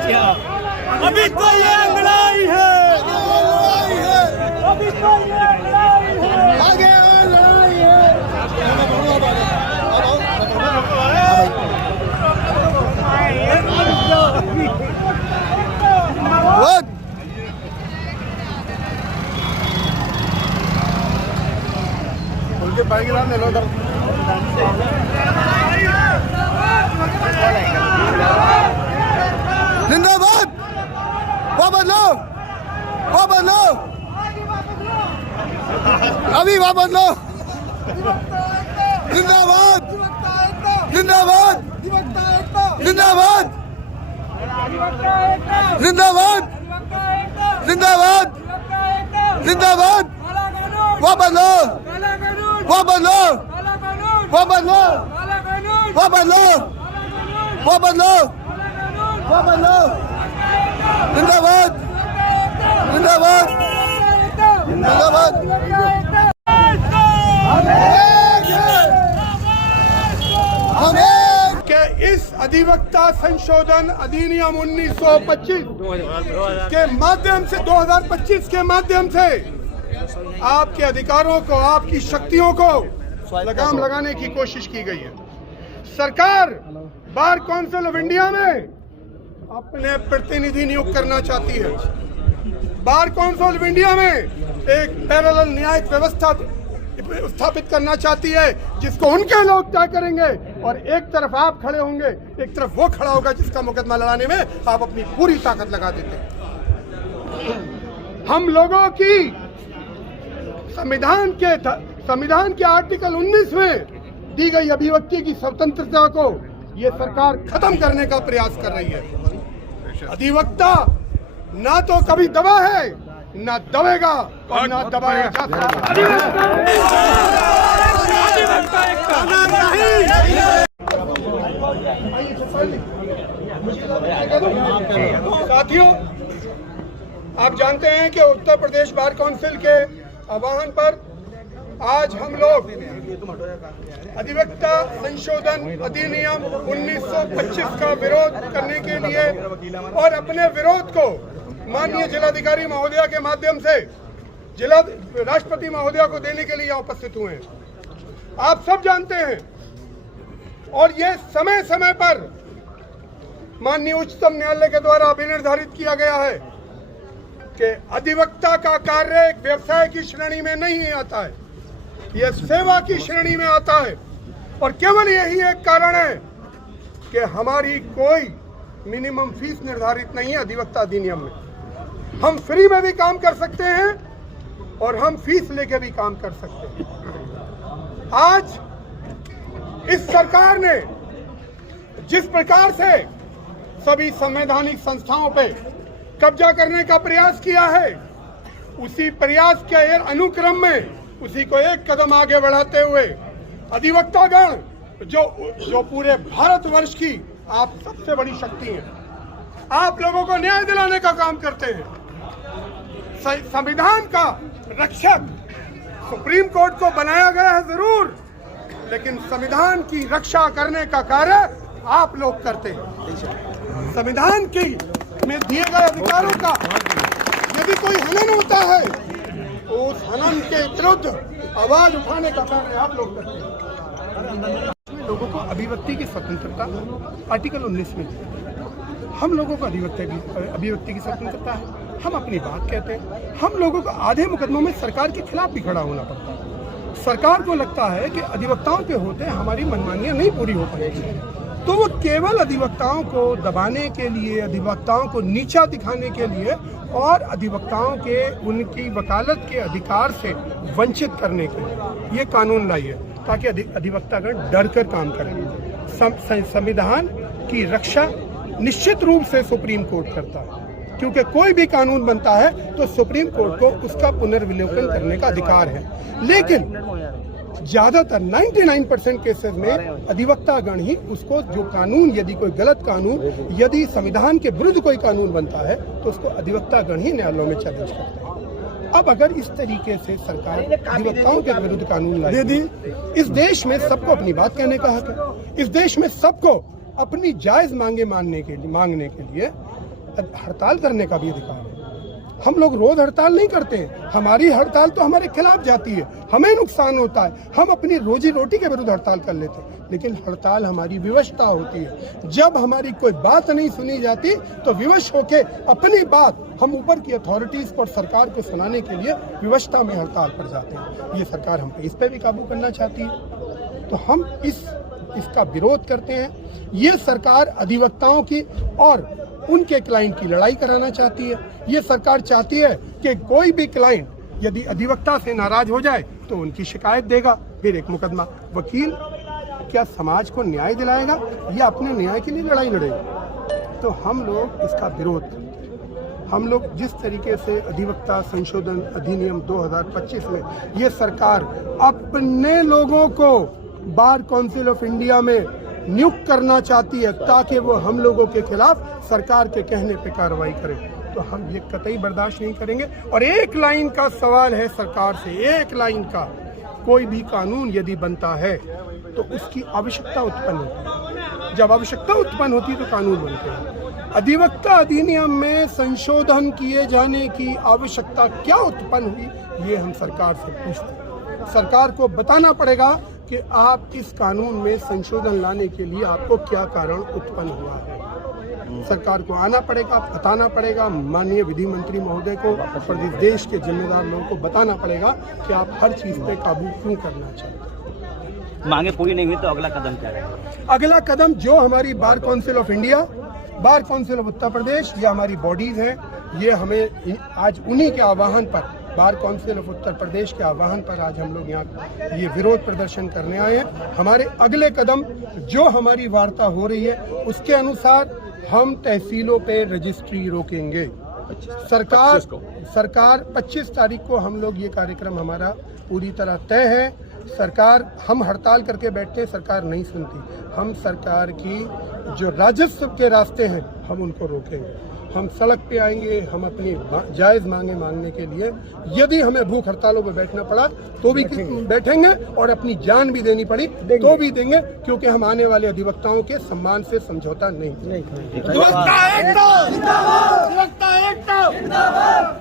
अभी तो ये लड़ाई है, अभी तो ये लड़ाई है, आगे लड़ाई है। उनके बाइक ले लो उधर। जिंदाबाद, वापस लो, वापस लो, अभी वापस लो। जिंदाबाद, जिंदाबाद, जिंदाबाद, जिंदाबाद, जिंदाबाद, जिंदाबाद, वापस लो, वापस लो, वापस लो, वापस लो, वापस लो, वापस लो। जिंदाबाद, जिंदाबाद, जिंदाबाद। के इस अधिवक्ता संशोधन अधिनियम 1925 के माध्यम से 2025 के माध्यम से आपके अधिकारों को, आपकी शक्तियों को लगाम लगाने की कोशिश की गई है। सरकार बार काउंसिल ऑफ इंडिया में अपने प्रतिनिधि नियुक्त करना चाहती है। बार काउंसिल ऑफ इंडिया में एक पैरेलल न्यायिक व्यवस्था स्थापित करना चाहती है, जिसको उनके लोग तय करेंगे और एक तरफ आप खड़े होंगे, एक तरफ वो खड़ा होगा जिसका मुकदमा लड़ाने में आप अपनी पूरी ताकत लगा देते हैं। हम लोगों की संविधान के आर्टिकल 19 में दी गई अभिव्यक्ति की स्वतंत्रता को ये सरकार खत्म करने का प्रयास कर रही है। अधिवक्ता ना तो कभी दबा है, ना दबेगा और ना दबाया जा सकता। साथियों, आप जानते हैं कि उत्तर प्रदेश बार काउंसिल के आह्वान पर आज हम लोग अधिवक्ता संशोधन अधिनियम 1925 का विरोध करने के लिए और अपने विरोध को माननीय जिलाधिकारी महोदया के माध्यम से राष्ट्रपति महोदया को देने के लिए यहाँ उपस्थित हुए हैं। आप सब जानते हैं और ये समय समय पर माननीय उच्चतम न्यायालय के द्वारा अभिनिर्धारित किया गया है कि अधिवक्ता का कार्य एक व्यवसाय की श्रेणी में नहीं आता है, यह सेवा की श्रेणी में आता है। और केवल यही एक कारण है कि हमारी कोई मिनिमम फीस निर्धारित नहीं है अधिवक्ता अधिनियम में। हम फ्री में भी काम कर सकते हैं और हम फीस लेके भी काम कर सकते हैं। आज इस सरकार ने जिस प्रकार से सभी संवैधानिक संस्थाओं पे कब्जा करने का प्रयास किया है, उसी प्रयास के अनुक्रम में उसी को एक कदम आगे बढ़ाते हुए अधिवक्तागण जो पूरे भारतवर्ष की आप सबसे बड़ी शक्ति हैं, आप लोगों को न्याय दिलाने का काम करते हैं। संविधान का रक्षक सुप्रीम कोर्ट को बनाया गया है जरूर, लेकिन संविधान की रक्षा करने का कार्य आप लोग करते हैं। संविधान की में दिए गए अधिकारों का यदि कोई हनन होता है तो उस हनन के विरुद्ध आवाज उठाने का कार्य आप लोग करते हैं। लोगों को अभिव्यक्ति की स्वतंत्रता आर्टिकल 19 में हम लोगों को अभिव्यक्ति की स्वतंत्रता है, हम अपनी बात कहते हैं। हम लोगों को आधे मुकदमों में सरकार के खिलाफ भी खड़ा होना पड़ता है। सरकार को लगता है कि अधिवक्ताओं के होते हमारी मनमानियां नहीं पूरी हो पाएगी, तो वो केवल अधिवक्ताओं को दबाने के लिए, अधिवक्ताओं को नीचा दिखाने के लिए और अधिवक्ताओं के उनकी वकालत के अधिकार से वंचित करने के लिए ये कानून लाई है, ताकि अधिवक्तागण डर कर काम करें। संविधान की रक्षा निश्चित रूप से सुप्रीम कोर्ट करता है, क्योंकि कोई भी कानून बनता है तो सुप्रीम कोर्ट को उसका पुनर्विलोकन करने का अधिकार है। लेकिन ज्यादातर 99% केसेस में अधिवक्तागण ही उसको जो कानून, यदि कोई गलत कानून, यदि संविधान के विरुद्ध कोई कानून बनता है तो उसको अधिवक्तागण ही न्यायालयों में चैलेंज करते हैं। अब अगर इस तरीके से सरकार अधिवक्ताओं के विरुद्ध कानून लाएगी, इस देश में सबको अपनी बात कहने का हक है, इस देश में सबको अपनी जायज मांगे मांगने के लिए हड़ताल करने का भी अधिकार है। हम लोग रोज हड़ताल नहीं करते, हमारी हड़ताल तो हमारे खिलाफ जाती है, हमें नुकसान होता है, हम अपनी रोजी रोटी के विरुद्ध हड़ताल कर लेते हैं, लेकिन हड़ताल हमारी विवशता होती है। जब हमारी कोई बात नहीं सुनी जाती तो विवश होके अपनी बात हम ऊपर की अथॉरिटीज और सरकार को सुनाने के लिए विवशता में हड़ताल पर जाते हैं। ये सरकार हम पे इस पे भी काबू करना चाहती है, तो हम इसका विरोध करते हैं। ये सरकार अधिवक्ताओं की और उनके क्लाइंट की लड़ाई कराना चाहती है। ये सरकार चाहती है कि कोई भी क्लाइंट यदि अधिवक्ता से नाराज हो जाए तो उनकी शिकायत देगा, फिर एक मुकदमा। वकील क्या समाज को न्याय दिलाएगा या अपने न्याय के लिए लड़ाई लड़ेगा? तो हम लोग इसका विरोध करते हैं। हम लोग जिस तरीके से अधिवक्ता संशोधन अधिनियम 2025 में ये सरकार अपने लोगों को बार काउंसिल ऑफ इंडिया में नियुक्त करना चाहती है ताकि वो हम लोगों के खिलाफ सरकार के कहने पे कार्रवाई करे, तो हम ये कतई बर्दाश्त नहीं करेंगे। और एक लाइन का सवाल है सरकार से, एक लाइन का, कोई भी कानून यदि बनता है तो उसकी आवश्यकता उत्पन्न होती है। जब आवश्यकता उत्पन्न होती है तो कानून बनते हैं। अधिवक्ता अधिनियम में संशोधन किए जाने की आवश्यकता क्या उत्पन्न हुई, ये हम सरकार से पूछते हैं। सरकार को बताना पड़ेगा कि आप इस कानून में संशोधन लाने के लिए आपको क्या कारण उत्पन्न हुआ है। सरकार को आना पड़ेगा, बताना पड़ेगा, माननीय विधि मंत्री महोदय को और देश के जिम्मेदार लोगों को बताना पड़ेगा कि आप हर चीज पे काबू क्यों करना चाहते हैं। मांगे पूरी नहीं हुई तो अगला कदम क्या है? अगला कदम जो हमारी bar council of India, bar council of Uttar Pradesh, ये हमारी बॉडीज हैं, ये हमें आज उन्हीं के आह्वान पर, बार काउंसिल ऑफ उत्तर प्रदेश के आह्वान पर आज हम लोग यहाँ ये विरोध प्रदर्शन करने आए हैं। हमारे अगले कदम जो हमारी वार्ता हो रही है उसके अनुसार हम तहसीलों पे रजिस्ट्री रोकेंगे। सरकार 25 तारीख को हम लोग, ये कार्यक्रम हमारा पूरी तरह तय है। सरकार, हम हड़ताल करके बैठते हैं, सरकार नहीं सुनती। हम सरकार की जो राजस्व के रास्ते हैं हम उनको रोकेंगे। हम सड़क पे आएंगे, हम अपनी जायज़ मांगे मांगने के लिए, यदि हमें भूख हड़तालों पे बैठना पड़ा तो भी बैठेंगे और अपनी जान भी देनी पड़ी तो भी देंगे, क्योंकि हम आने वाले अधिवक्ताओं के सम्मान से समझौता नहीं। जिंदाबाद।